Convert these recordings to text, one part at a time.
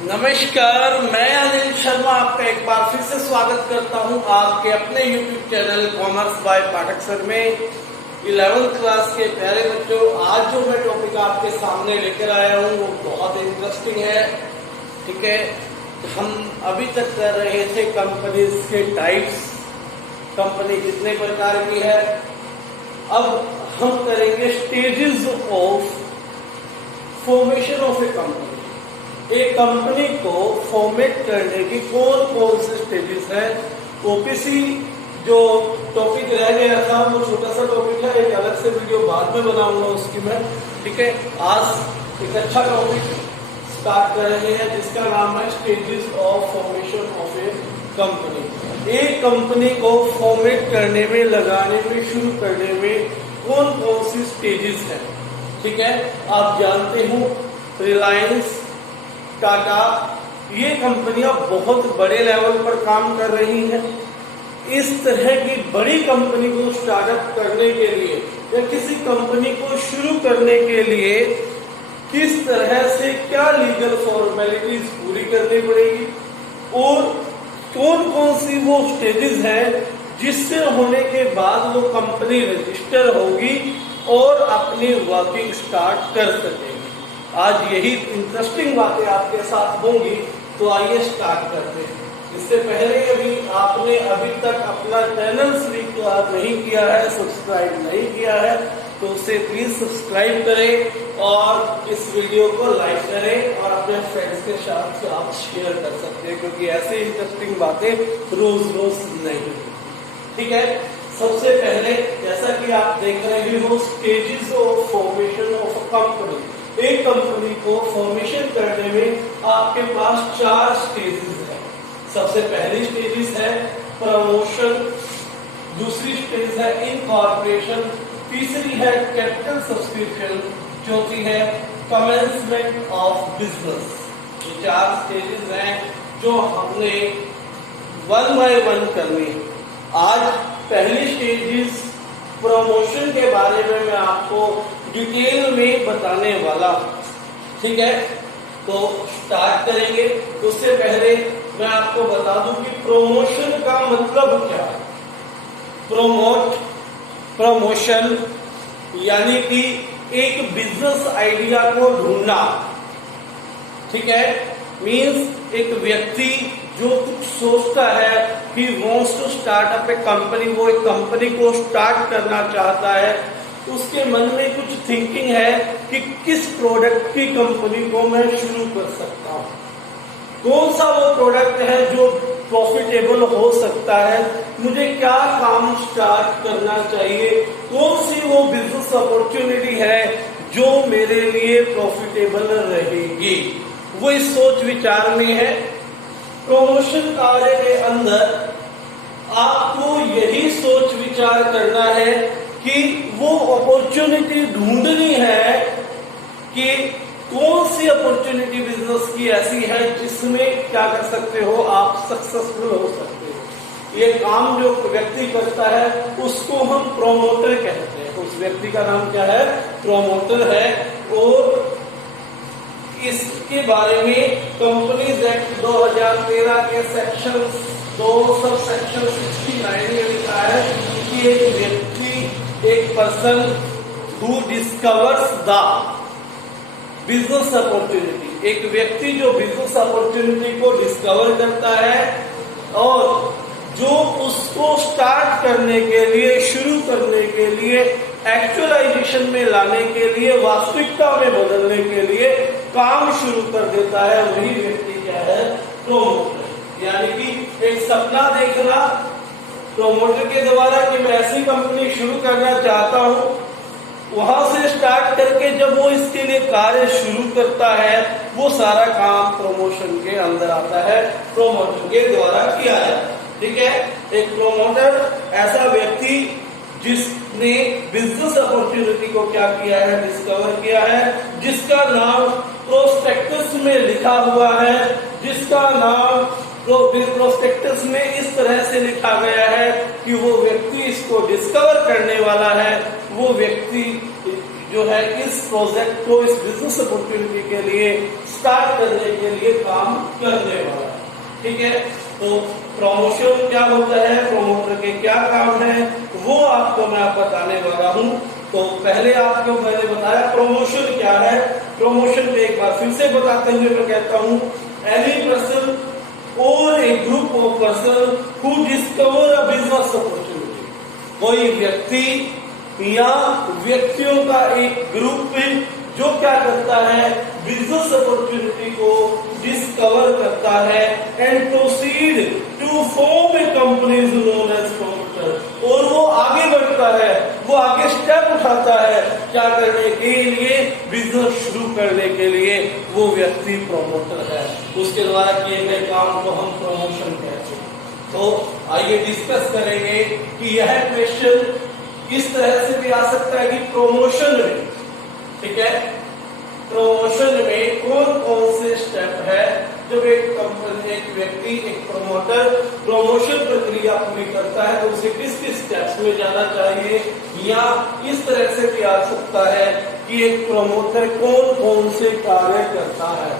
नमस्कार, मैं अनिल शर्मा आपका एक बार फिर से स्वागत करता हूं आपके अपने YouTube channel commerce by Pathak sir में। 11th क्लास के प्यारे बच्चों, आज जो मैं टॉपिक आपके सामने लेकर आया हूं वो बहुत इंटरेस्टिंग है। ठीक है, हम अभी तक कर रहे थे कंपनीज के टाइप्स, कंपनी कितने प्रकार की है। अब हम करेंगे stages of formation of A company. एक कंपनी को फॉर्मेट करने की कौन कौन से स्टेजेस है। ओपीसी जो टॉपिक रह गया था वो छोटा सा टॉपिक है, एक अलग से वीडियो बाद में बनाऊंगा उसकी मैं। ठीक है, आज एक अच्छा टॉपिक स्टार्ट कर रहे हैं जिसका नाम है stages of formation of A company. एक कंपनी को फॉर्मेट करने में, लगाने में, शुरू करने में कौन कौन सी स्टेजेस है। ठीक है, आप जानते हो रिलायंस, टाटा, ये कंपनियां बहुत बड़े लेवल पर काम कर रही हैं। इस तरह की बड़ी कंपनी को स्टार्टअप करने के लिए या किसी कंपनी को शुरू करने के लिए किस तरह से क्या लीगल फॉर्मेलिटीज पूरी करनी पड़ेगी और कौन कौन सी वो स्टेजेस हैं जिससे होने के बाद वो कंपनी रजिस्टर होगी और अपनी वर्किंग स्टार्ट कर सकेगी। आज यही इंटरेस्टिंग बातें आपके साथ होंगी, तो आइए स्टार्ट करते हैं। इससे पहले यदि आपने अभी तक अपना चैनल स्वीकार नहीं किया है, सब्सक्राइब नहीं किया है, तो उसे प्लीज सब्सक्राइब करें और इस वीडियो को लाइक करें और अपने फ्रेंड्स के साथ आप शेयर कर सकते हैं, क्योंकि ऐसे इंटरेस्टिंग बातें रोज रोज नहीं। ठीक है, सबसे पहले जैसा कि आप देख रहे हो stages of formation of a company. एक कंपनी को फॉर्मेशन करने में आपके पास 4 स्टेजेस हैं। सबसे पहली स्टेजेस है प्रमोशन, दूसरी स्टेज है इनकॉर्पोरेशन, तीसरी है कैपिटल सब्सक्रिप्शन, चौथी है कमेंसमेंट ऑफ बिजनेस। ये 4 स्टेजेस हैं जो हमने 1 बाय 1 करनी है। आज पहली स्टेजेस प्रमोशन के बारे में मैं आपको डिटेल में बताने वाला हूं। ठीक है, तो स्टार्ट करेंगे। उससे पहले मैं आपको बता दूं कि प्रमोशन का मतलब क्या है। प्रमोशन यानी कि एक बिजनेस आइडिया को ढूंढना। ठीक है, मीन्स एक व्यक्ति जो कुछ सोचता है कि wants to start up a company, वो एक कंपनी को स्टार्ट करना चाहता है, उसके मन में कुछ थिंकिंग है कि किस प्रोडक्ट की कंपनी को मैं शुरू कर सकता हूँ, कौन सा वो प्रोडक्ट है जो प्रॉफिटेबल हो सकता है, मुझे क्या काम स्टार्ट करना चाहिए, कौन सी वो बिजनेस अपॉर्चुनिटी है जो मेरे लिए प्रॉफिटेबल रहेगी। वो इस सोच विचार में है। प्रमोशन कार्य के अंदर आपको यही सोच विचार करना है कि वो अपॉर्चुनिटी ढूंढनी है कि कौन सी अपॉर्चुनिटी बिजनेस की ऐसी है जिसमें क्या कर सकते हो, आप सक्सेसफुल हो सकते हो। ये काम जो व्यक्ति करता है उसको हम प्रोमोटर कहते हैं। उस व्यक्ति का नाम क्या है? प्रोमोटर है। और इसके बारे में कंपनीज एक्ट 2013 के सेक्शन 2 सब सेक्शन 69 में लिखा है कि एक व्यक्ति, एक person who discovers the business opportunity, एक व्यक्ति जो बिजनेस अपॉर्चुनिटी को डिस्कवर करता है और जो उसको स्टार्ट करने के लिए, शुरू करने के लिए, एक्चुअलाइजेशन में लाने के लिए, वास्तविकता में बदलने के लिए काम शुरू कर देता है, वही व्यक्ति क्या है? प्रोमोटर। यानी कि एक सपना देखना प्रोमोटर के द्वारा कि मैं ऐसी कंपनी शुरू करना चाहता हूं, वहां से स्टार्ट करके जब वो इसके लिए कार्य शुरू करता है, वो सारा काम प्रमोशन के अंदर आता है, प्रोमोटर के द्वारा किया जाता है। ठीक है, एक प्रोमोटर ऐसा व्यक्ति जिसने बिजनेस अपॉर्चुनिटी को क्या किया है? डिस्कवर किया है, जिसका नाम प्रोस्पेक्टस में लिखा हुआ है, जिसका नाम प्रोस्पेक्टस में इस तरह से लिखा गया है कि वो व्यक्ति इसको डिस्कवर करने वाला है, वो व्यक्ति जो है इस प्रोजेक्ट को, इस बिजनेस अपॉर्चुनिटी के लिए स्टार्ट करने के लिए काम करने वाला है। ठीक है, तो प्रमोशन क्या होता है, प्रमोटर के क्या काम है, वो आपको मैं बताने वाला हूं। तो पहले आपको मैंने बताया प्रमोशन क्या है। प्रमोशन में एक बार फिर से बताते हुए मैं कहता हूं, any person or a group of person who discover a business opportunity, कोई व्यक्ति या व्यक्तियों का एक ग्रुप जो क्या करता है, बिजनेस अपॉर्चुनिटी को डिस्कवर करता है and proceed to form a company known as promoter, और वो आगे बढ़ता है, वो आगे स्टेप उठाता है क्या करने के लिए, बिजनेस शुरू करने के लिए, वो व्यक्ति प्रमोटर है। उसके द्वारा किए गए काम को हम प्रमोशन कहते हैं। तो आइए डिस्कस करेंगे कि यह क्वेश्चन इस तरह से भी आ सकता है कि प्रमोशन में, ठीक है, प्रमोशन में कौन कौन से स्टेप है जब एक कंपनी, एक व्यक्ति, एक प्रमोटर प्रमोशन प्रक्रिया पूरी करता है तो उसे किस किस स्टेप्स में जाना चाहिए, या इस तरह से भी आ सकता है कि एक प्रमोटर कौन कौन से कार्य करता है।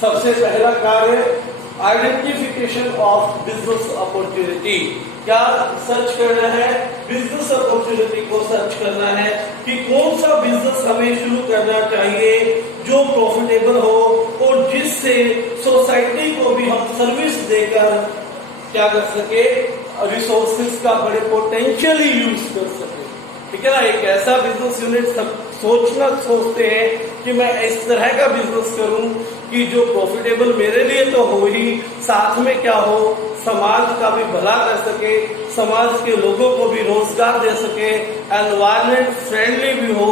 सबसे पहला कार्य आइडेंटिफिकेशन ऑफ बिजनेस अपॉर्चुनिटी। क्या सर्च करना है, बिजनेस अपॉर्चुनिटी को सर्च करना है कि कौन सा बिजनेस हमें शुरू करना चाहिए जो प्रॉफिटेबल हो और जिससे सोसाइटी को भी हम सर्विस देकर क्या कर सके, रिसोर्सेज का बड़े पोटेंशियली यूज कर सके। ठीक है ना, एक ऐसा बिजनेस यूनिट सब सोचते हैं कि मैं इस तरह का बिजनेस करूं कि जो प्रॉफिटेबल मेरे लिए तो हो ही, साथ में क्या हो, समाज का भी भला कर सके, समाज के लोगों को भी रोजगार दे सके, एनवायरमेंट फ्रेंडली भी हो,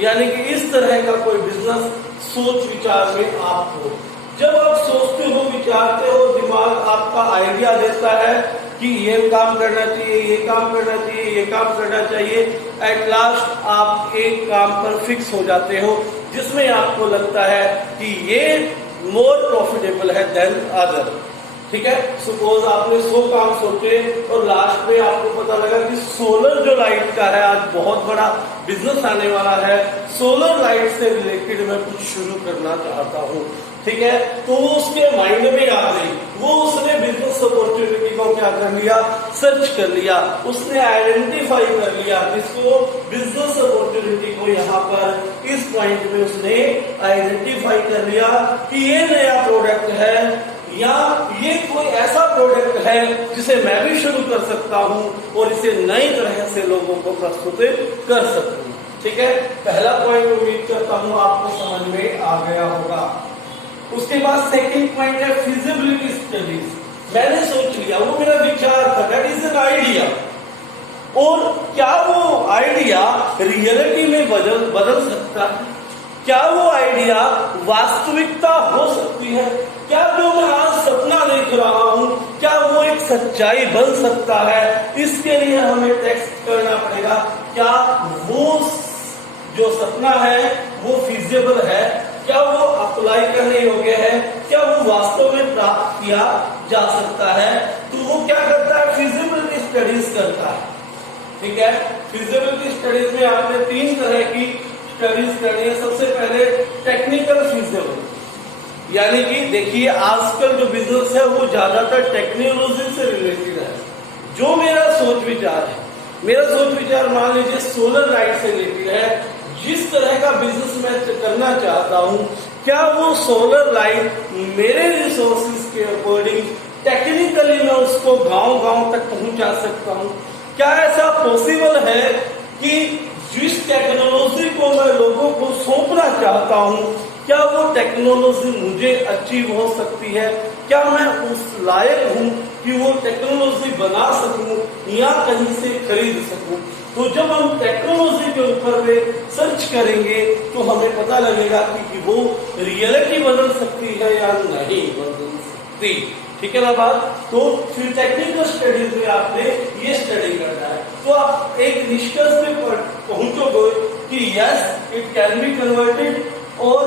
यानी कि इस तरह का कोई बिजनेस सोच विचार में आप हो। जब आप सोचते हो, विचारते हो, दिमाग आपका आइडिया देता है कि ये काम करना चाहिए, ये काम करना चाहिए, ये काम करना चाहिए, एट लास्ट आप एक काम पर फिक्स हो जाते हो जिसमें आपको लगता है कि ये मोर प्रॉफिटेबल है देन अदर। ठीक है, सपोज आपने 100 काम सोचे और लास्ट में आपको पता लगा कि सोलर जो लाइट का है, आज बहुत बड़ा बिजनेस आने वाला है, सोलर लाइट से रिलेटेड मैं कुछ शुरू करना चाहता हूँ। ठीक है, तो वो उसके माइंड में आ गई, वो उसने बिजनेस अपॉर्चुनिटी को क्या कर लिया, सर्च कर लिया, उसने आइडेंटिफाई कर लिया जिसको बिजनेस अपॉर्चुनिटी को यहाँ पर इस पॉइंट में उसने आइडेंटिफाई कर लिया कि ये नया प्रोडक्ट है या ये कोई ऐसा प्रोडक्ट है जिसे मैं भी शुरू कर सकता हूं और इसे नई तरह से लोगों को प्रस्तुत कर सकूं। ठीक है, पहला पॉइंट उम्मीद करता हूं आपको समझ में आ गया होगा। उसके बाद सेकंड पॉइंट है फिजिबिलिटी स्टडीज। मैंने सोच लिया, वो मेरा विचार था, दैट इज एन आइडिया, और क्या वो आइडिया रियलिटी में बदल सकता है, क्या वो आइडिया वास्तविकता हो सकती है, क्या जो मैं आज सपना देख रहा हूं क्या वो एक सच्चाई बन सकता है। इसके लिए हमें टेस्ट करना पड़ेगा, क्या वो जो सपना है वो फिजिबल है, क्या वो अप्लाई करने योग्य है, क्या वो वास्तव में प्राप्त किया जा सकता है। तो वो क्या करता है, फिजिबिलिटी स्टडीज करता है। ठीक है, फिजिबिलिटी स्टडीज में आपने 3 तरह की स्टडीज करनी है। सबसे पहले टेक्निकल फिजिबिलिटी, यानी कि देखिए आजकल जो बिजनेस है वो ज्यादातर टेक्नोलॉजी से रिलेटेड है। जो मेरा सोच विचार मान लीजिए सोलर लाइट से रिलेटेड है, जिस तरह का बिजनेस मैं करना चाहता हूं, क्या वो सोलर लाइट मेरे रिसोर्सेज के अकॉर्डिंग टेक्निकली मैं उसको गांव-गांव तक पहुंचा सकता हूं। क्या ऐसा पॉसिबल है कि जिस टेक्नोलॉजी को मैं लोगों को सौंपना चाहता हूं, क्या वो टेक्नोलॉजी मुझे अचीव हो सकती है, क्या मैं उस लायक हूं कि वो टेक्नोलॉजी बना सकूं या कहीं से खरीद सकूं। तो जब हम टेक्नोलॉजी के ऊपर में सर्च करेंगे तो हमें पता लगेगा कि वो रियलिटी बदल सकती है या नहीं बदल सकती। ठीक है ना बात। तो फिर टेक्निकल स्टडीज में आपने ये स्टडी करना है, तो आप एक निष्कर्ष पे पहुंचोगे कि yes it can be converted or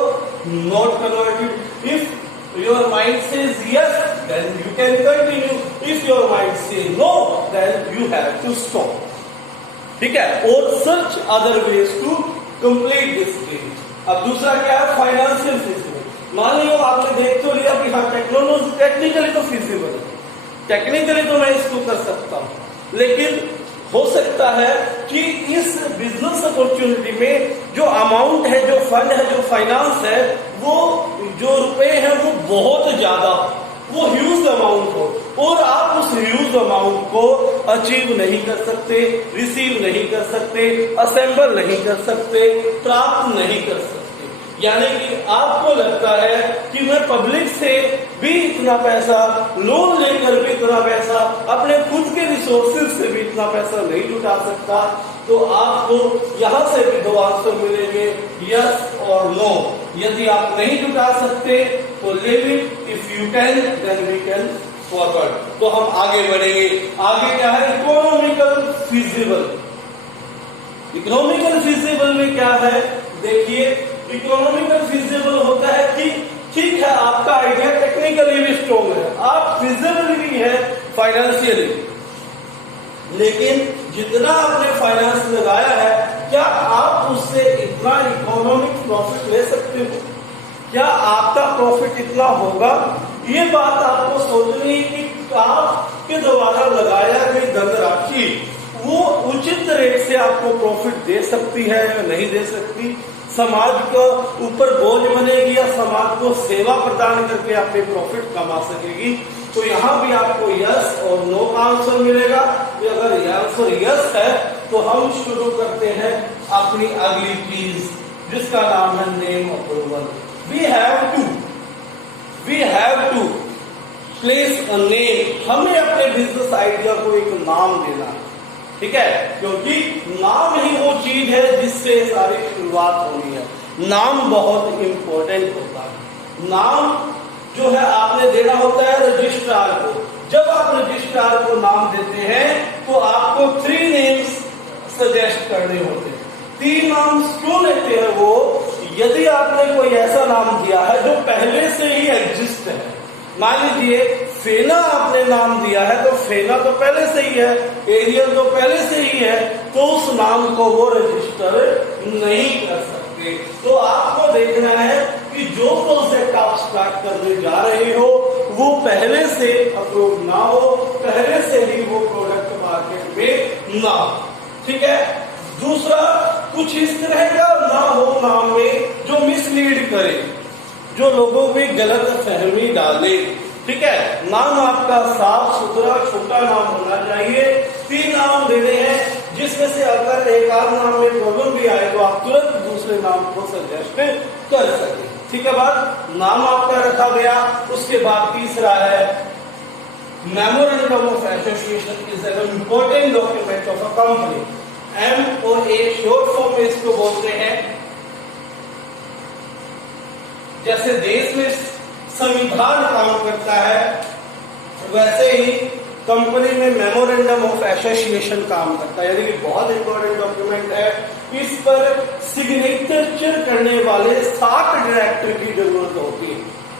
not converted. If your mind says yes then you can continue, if your mind says no then you have to stop. ठीक है, और search other ways to complete this stage. अब दूसरा क्या है, financial feasible. मान लो आपने देख तो लिया कि हाँ टेक्निकली तो फिजिबल है, टेक्निकली तो मैं इसको कर सकता हूं, लेकिन हो सकता है कि इस बिजनेस अपॉर्चुनिटी में जो अमाउंट है, जो फंड है, जो फाइनेंस है, वो जो रुपए हैं वो बहुत ज्यादा, वो ह्यूज अमाउंट हो, और आप उस ह्यूज अमाउंट को अचीव नहीं कर सकते, रिसीव नहीं कर सकते, असेंबल नहीं कर सकते, प्राप्त नहीं कर सकते। यानी कि आपको लगता है कि मैं पब्लिक से भी इतना पैसा, लोन लेकर भी इतना पैसा, अपने खुद के रिसोर्सेज से भी इतना पैसा नहीं जुटा सकता, तो आपको यहां से भी दो आंसर मिलेंगे, यस और नो। यदि आप नहीं जुटा सकते तो leave it, if you can then we can forward. तो हम आगे बढ़ेंगे। आगे क्या है, इकोनॉमिकल फिजिबल। इकोनॉमिकल फिजिबल में क्या है, देखिए इकोनॉमिकल फिजिबल होता है कि ठीक है आपका आइडिया टेक्निकली भी स्ट्रॉन्ग है, आप फिजिबल भी है फाइनेंशियली, लेकिन जितना आपने फाइनेंस लगाया है, क्या आप उससे इतना इकोनॉमिक प्रॉफिट ले सकते हो? क्या आपका प्रॉफिट इतना होगा? ये बात आपको सोचनी है कि आपके द्वारा लगाया गई धनराशि वो उचित रेट से आपको प्रॉफिट दे सकती है या नहीं दे सकती, समाज को ऊपर बोझ बनेगी या समाज को सेवा प्रदान करके आपके प्रॉफिट कमा सकेगी। तो यहाँ भी आपको यस और नो का आंसर मिलेगा। अगर आंसर यस है तो हम शुरू करते हैं अपनी अगली चीज, जिसका नाम है name approval. We have to place a name. हमें अपने बिजनेस आइडिया को एक नाम देना है, ठीक है, क्योंकि नाम ही वो चीज है जिससे सारी शुरुआत होनी है। नाम बहुत इंपॉर्टेंट होता है। नाम जो है आपने देना होता है रजिस्ट्रार को। जब आप रजिस्ट्रार को नाम देते हैं तो आपको 3 नेम्स सजेस्ट करने होते हैं। 3 नाम क्यों लेते हैं वो, यदि आपने कोई ऐसा नाम दिया है जो पहले से ही एग्जिस्ट है, मान लीजिए फेना आपने नाम दिया है, तो फेना तो पहले से ही है, एरियल तो पहले से ही है, तो उस नाम को वो रजिस्टर नहीं कर सकते। तो आपको देखना है कि जो प्रोजेक्ट आप स्टार्ट करने जा रहे हो वो पहले से अप्रूव ना हो, पहले से ही वो प्रोडक्ट मार्केट में ना हो, ठीक है। दूसरा, कुछ इस तरह का ना हो नाम में जो मिसलीड करे, जो लोगों में गलत फहमी डाले, ठीक है। नाम आपका साफ सुथरा छोटा नाम होना चाहिए। 3 नाम देने हैं जिसमें से अगर एक आध नाम में प्रॉब्लम भी आए तो आप तुरंत दूसरे नाम को सजेस्ट कर सके, ठीक है। बात नाम आपका रखा गया। उसके बाद तीसरा है memorandum of association is an important document of a company. MOA short form में इसको बोलते हैं। जैसे देश में संविधान काम करता है वैसे ही कंपनी में मेमोरेंडम ऑफ एसोसिएशन काम करता है, यानी कि बहुत इंपॉर्टेंट डॉक्यूमेंट है। इस पर सिग्नेचर करने वाले 7 डायरेक्टर की जरूरत होती है,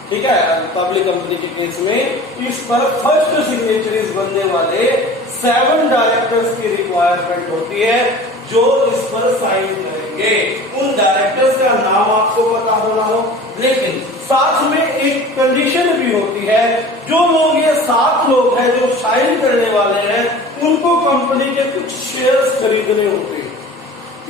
ठीक है। पब्लिक कंपनी के केस में इस पर फर्स्ट सिग्नेचरीज बनने वाले 7 डायरेक्टर्स की रिक्वायरमेंट होती है जो इस पर साइन करेंगे। उन डायरेक्टर्स का नाम आपको पता होना हो, लेकिन साथ में एक कंडीशन भी होती है, जो लोग ये 7 लोग हैं जो साइन करने वाले हैं उनको कंपनी के कुछ शेयर्स खरीदने होते हैं।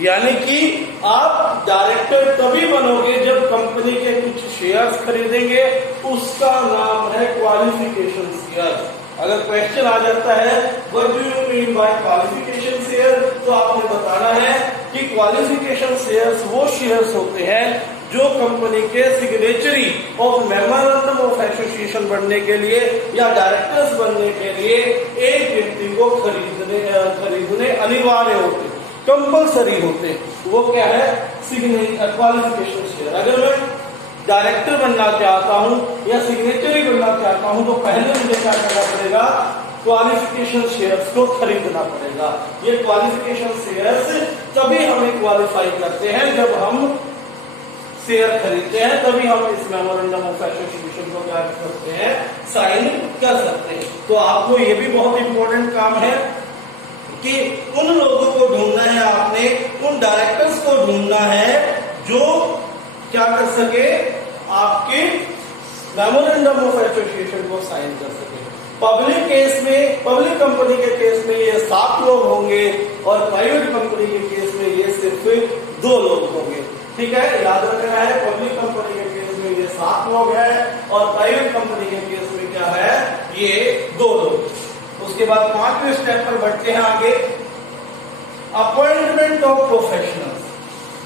यानी कि आप डायरेक्टर तभी बनोगे जब कंपनी के कुछ शेयर्स खरीदेंगे, उसका नाम है क्वालिफिकेशन शेयर। अगर क्वेश्चन आ जाता है what do you mean by qualification share, तो आपने बताना है कि क्वालिफिकेशन शेयर्स वो शेयर्स होते हैं जो कंपनी के signatory of memorandum of association बनने के लिए या डायरेक्टर्स बनने के लिए एक व्यक्ति को खरीदने अनिवार्य होते हैं, कंपल्सरी होते हैं। वो क्या है, क्वालिफिकेशन शेयर। अगर मैं डायरेक्टर बनना चाहता हूं या सिग्नेचरी बनना चाहता हूं तो पहले मुझे क्या करना पड़ेगा, क्वालिफिकेशन शेयर्स को खरीदना पड़ेगा। ये क्वालिफिकेशन शेयर्स तभी हमें क्वालिफाई करते हैं जब हम शेयर खरीदते हैं, तभी हम इस मेमोरेंडम ऑफ एसोसिएशन को क्या कर सकते हैं, साइन कर सकते हैं। तो आपको ये भी बहुत इंपॉर्टेंट काम है कि उन लोगों को ढूंढना है, आपने उन डायरेक्टर्स को ढूंढना है जो क्या कर सके, आपके मेमोरेंडम ऑफ एसोसिएशन को साइन कर सके। पब्लिक केस में, पब्लिक कंपनी के केस में ये 7 लोग होंगे और प्राइवेट कंपनी के केस में ये सिर्फ 2 लोग होंगे। ठीक है, याद रखना है, पब्लिक कंपनी के केस में ये 7 लोग हैं और प्राइवेट कंपनी के केस में क्या है, ये 2 लोग। उसके बाद 5वें स्टेप पर बढ़ते हैं आगे, अपॉइंटमेंट ऑफ प्रोफेशनल्स।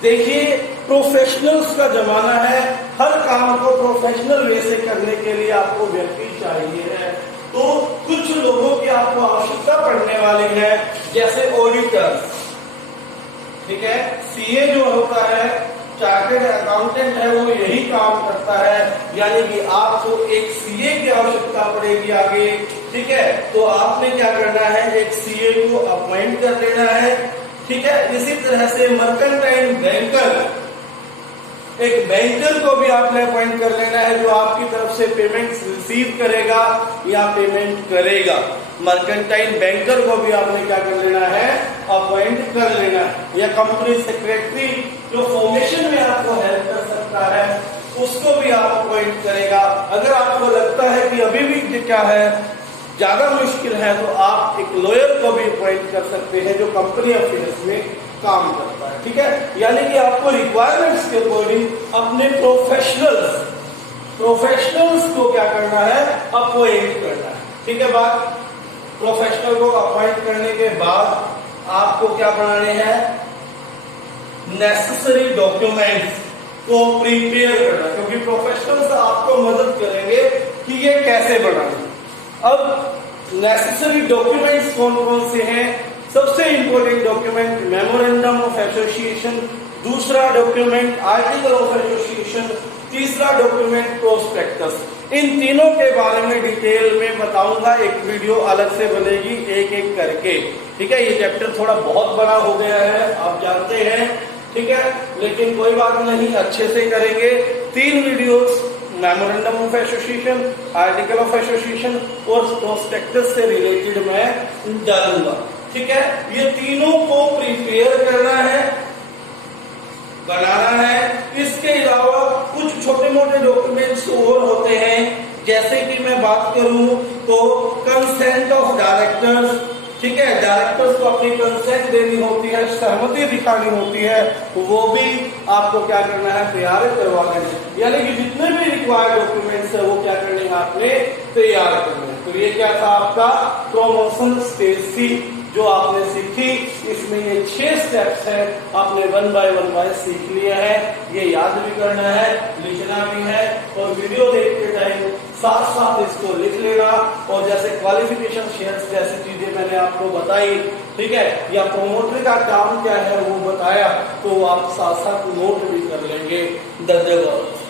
देखिए, प्रोफेशनल्स का जमाना है, हर काम को प्रोफेशनल वे से करने के लिए आपको व्यक्ति चाहिए है। तो कुछ लोगों की आपको आवश्यकता पड़ने वाली है, जैसे ऑडिटर्स। ठीक है, सीए जो होता है, चार्टर्ड अकाउंटेंट है, वो यही काम करता है, यानी कि आपको एक सीए की आवश्यकता पड़ेगी आगे। ठीक है, तो आपने क्या करना है, एक सीए को अपॉइंट कर लेना है। ठीक है, इसी तरह से मर्केंटाइल बैंकर, एक बैंकर को भी आपने अपॉइंट कर लेना है, जो आपकी तरफ से पेमेंट रिसीव करेगा या पेमेंट करेगा। मर्केंटाइल बैंकर को भी आपने क्या कर लेना है, अपॉइंट कर लेना है। या कंपनी सेक्रेटरी जो फॉर्मेशन में आपको हेल्प कर सकता है, उसको भी आप अपॉइंट करेगा। अगर आपको लगता है कि अभी भी क्या है, ज्यादा मुश्किल है, तो आप एक लॉयर को भी अपॉइंट कर सकते हैं जो कंपनी अफेयर्स में काम करता है। ठीक है, यानी कि आपको रिक्वायरमेंट्स के अकॉर्डिंग अपने प्रोफेशनल्स को क्या करना है, अपॉइंट करना है। ठीक है, बात प्रोफेशनल को अपॉइंट करने के बाद आपको क्या बनाने हैं, नेसेसरी डॉक्यूमेंट्स को प्रिपेयर करना, क्योंकि प्रोफेशनल्स आपको मदद करेंगे कि ये कैसे बनाना। अब नेसेसरी डॉक्यूमेंट्स कौन कौन से हैं? सबसे important document memorandum of association, दूसरा डॉक्यूमेंट आर्टिकल ऑफ एसोसिएशन, तीसरा डॉक्यूमेंट प्रोस्पेक्टस। इन तीनों के बारे में डिटेल में बताऊंगा, एक वीडियो अलग से बनेगी एक एक करके। ठीक है, ये चैप्टर थोड़ा बहुत बड़ा हो गया है, आप जानते हैं। ठीक है, लेकिन कोई बात नहीं, अच्छे से करेंगे। 3 videos memorandum of association, article of association और प्रोस्पेक्टस से रिलेटेड मैं डालूंगा। ठीक है, ये तीनों को प्रिपेयर करना है, बनाना है। इसके अलावा कुछ छोटे मोटे डॉक्यूमेंट्स और होते हैं, जैसे कि मैं बात करूं तो कंसेंट ऑफ डायरेक्टर्स। ठीक है, डायरेक्टर्स को अपनी कंसेंट देनी होती है, सहमति दिखानी होती है, वो भी आपको क्या करना है, तैयार करवा लेना है। यानी कि जितने भी रिक्वायर्ड डॉक्यूमेंट्स है वो क्या करने हैं, आपने तैयार करना है। तो ये क्या था आपका प्रमोशन स्टेज सी जो आपने सीखी। इसमें ये 6 स्टेप्स है, आपने 1 बाय 1 सीख लिए हैं। ये याद भी करना है, लिखना भी है, और वीडियो देखते टाइम साथ साथ इसको लिख लेना। और जैसे क्वालिफिकेशन शेयर्स जैसी चीजें मैंने आपको बताई, ठीक है, या प्रोमोटर का काम क्या है वो बताया, तो आप साथ साथ नोट भी कर लेंगे। धन्यवाद।